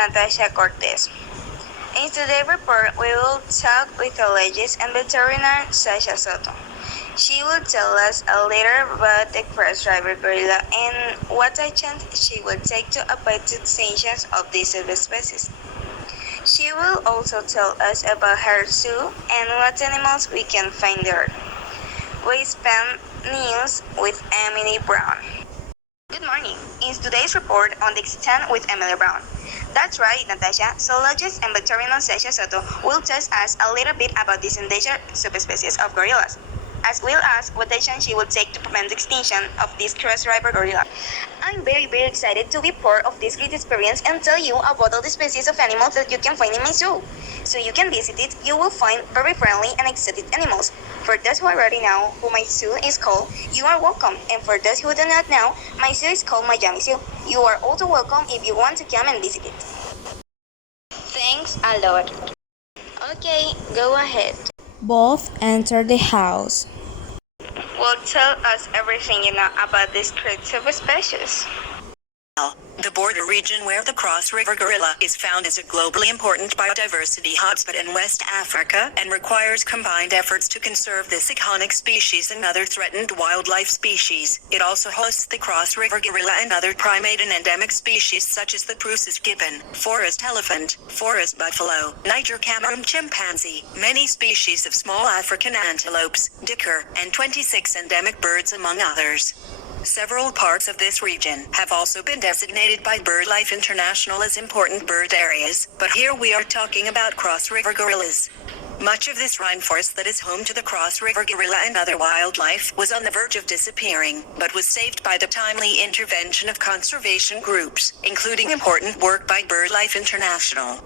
Natasha Cortez. In today's report, we will talk with zoologist and veterinarian Daniela Soto. She will tell us a little about the cross river gorilla and what actions she will take to avoid the extinction of this species. She will also tell us about her zoo and what animals we can find there. We spend news with Emily Brown. Good morning. In today's report on the extent with Emily Brown. That's right, Natasha. Zoologist and veterinarian Daniela Soto will tell us a little bit about this endangered subspecies of gorillas, as well as what action she will take to prevent the extinction of this cross river gorilla. I'm very excited to be part of this great experience and tell you about all the species of animals that you can find in my zoo. So you can visit it, you will find very friendly and exotic animals. For those who already know who my zoo is called, you are welcome. And for those who do not know, my zoo is called Miami Zoo. You are also welcome if you want to come and visit it. Thanks a lot. Okay, go ahead. Both enter the house. Well, tell us everything you know about this great subspecies. The border region where the Cross River gorilla is found is a globally important biodiversity hotspot in West Africa and requires combined efforts to conserve this iconic species and other threatened wildlife species. It also hosts the Cross River gorilla and other primate and endemic species such as the Preuss's gibbon, forest elephant, forest buffalo, Niger-Cameroon chimpanzee, many species of small African antelopes, dicker, and 26 endemic birds among others. Several parts of this region have also been designated by BirdLife International as important bird areas, but here we are talking about Cross River gorillas. Much of this rainforest that is home to the Cross River gorilla and other wildlife was on the verge of disappearing, but was saved by the timely intervention of conservation groups, including important work by BirdLife International.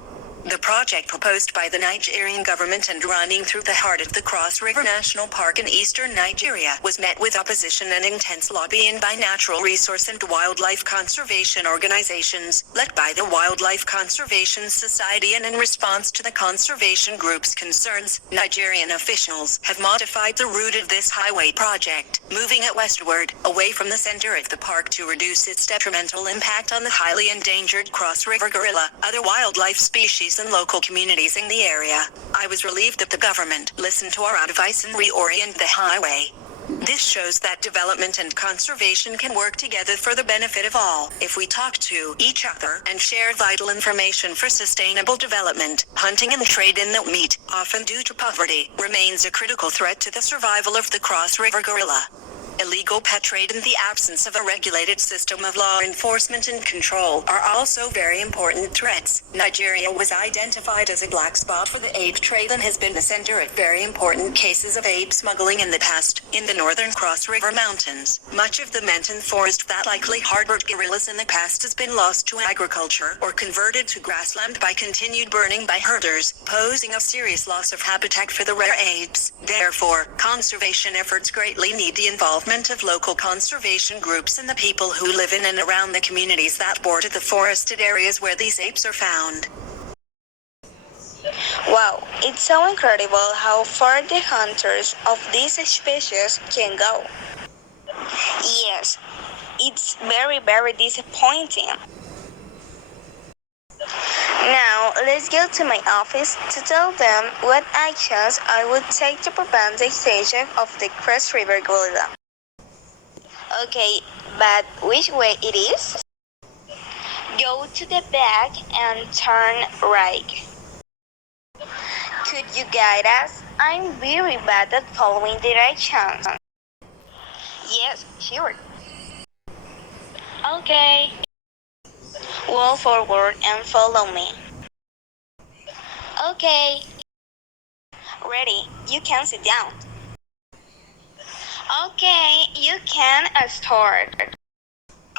The project proposed by the Nigerian government and running through the heart of the Cross River National Park in eastern Nigeria was met with opposition and intense lobbying by natural resource and wildlife conservation organizations, led by the Wildlife Conservation Society, and in response to the conservation group's concerns, Nigerian officials have modified the route of this highway project, moving it westward, away from the center of the park to reduce its detrimental impact on the highly endangered Cross River gorilla, other wildlife species, and local communities in the area. I was relieved that the government listened to our advice and reoriented the highway. This shows that development and conservation can work together for the benefit of all. If we talk to each other and share vital information for sustainable development, hunting and trade in the meat, often due to poverty, remains a critical threat to the survival of the Cross River gorilla. Illegal pet trade and the absence of a regulated system of law enforcement and control are also very important threats. Nigeria was identified as a black spot for the ape trade and has been the center of very important cases of ape smuggling in the past. In the northern Cross River Mountains, much of the mountain forest that likely harbored gorillas in the past has been lost to agriculture or converted to grassland by continued burning by herders, posing a serious loss of habitat for the rare apes. Therefore, conservation efforts greatly need the involvement of local conservation groups and the people who live in and around the communities that border the forested areas where these apes are found. Wow, it's so incredible how far the hunters of these species can go. Yes, it's very disappointing. Now, let's go to my office to tell them what actions I would take to prevent the extinction of the Cross River gorilla. Okay, but which way it is? Go to the back and turn right. Could you guide us? I'm very bad at following directions. Yes, sure. Okay. Walk forward and follow me. Okay. Ready, you can sit down. Okay, you can start.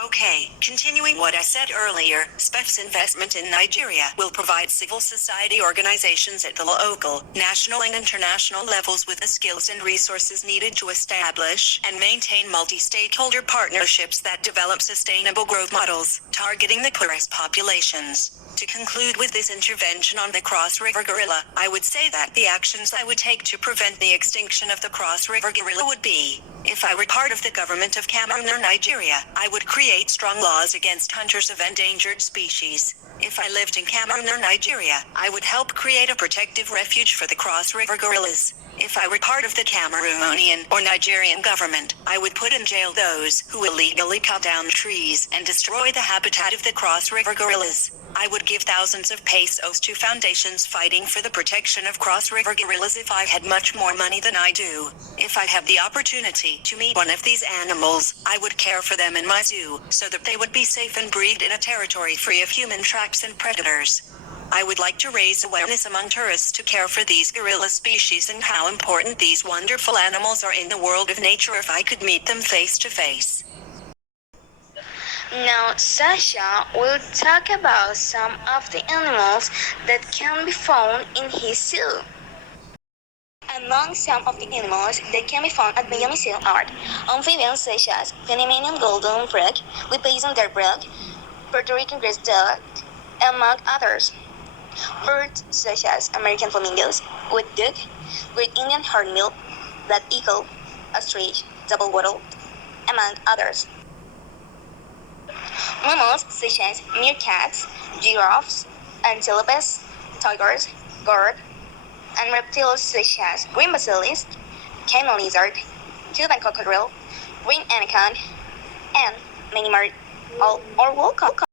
Okay, continuing what I said earlier, SPEF's investment in Nigeria will provide civil society organizations at the local, national and international levels with the skills and resources needed to establish and maintain multi-stakeholder partnerships that develop sustainable growth models, targeting the poorest populations. To conclude with this intervention on the Cross River gorilla, I would say that the actions I would take to prevent the extinction of the Cross River gorilla would be: if I were part of the government of Cameroon or Nigeria, I would create strong laws against hunters of endangered species. If I lived in Cameroon or Nigeria, I would help create a protective refuge for the Cross River gorillas. If I were part of the Cameroonian or Nigerian government, I would put in jail those who illegally cut down trees and destroy the habitat of the Cross River gorillas. I would give thousands of pesos to foundations fighting for the protection of Cross River gorillas if I had much more money than I do. If I have the opportunity to meet one of these animals, I would care for them in my zoo, so that they would be safe and breed in a territory free of human traps and predators. I would like to raise awareness among tourists to care for these gorilla species and how important these wonderful animals are in the world of nature if I could meet them face to face. Now, Sasha will talk about some of the animals that can be found in his zoo. Among some of the animals that can be found at Miami Zoo are amphibians such as Panamanian golden frog, Whippason dark frog, Puerto Rican gray duck, among others. Birds such as American flamingos, wood duck, great Indian hornbill, black eagle, ostrich, double wattle, among others. Mammals such as meerkats, giraffes, antelopes, tigers, gourd, and reptiles such as green basilisk, camel lizard, Cuban crocodile, green anaconda, and many more all are welcome.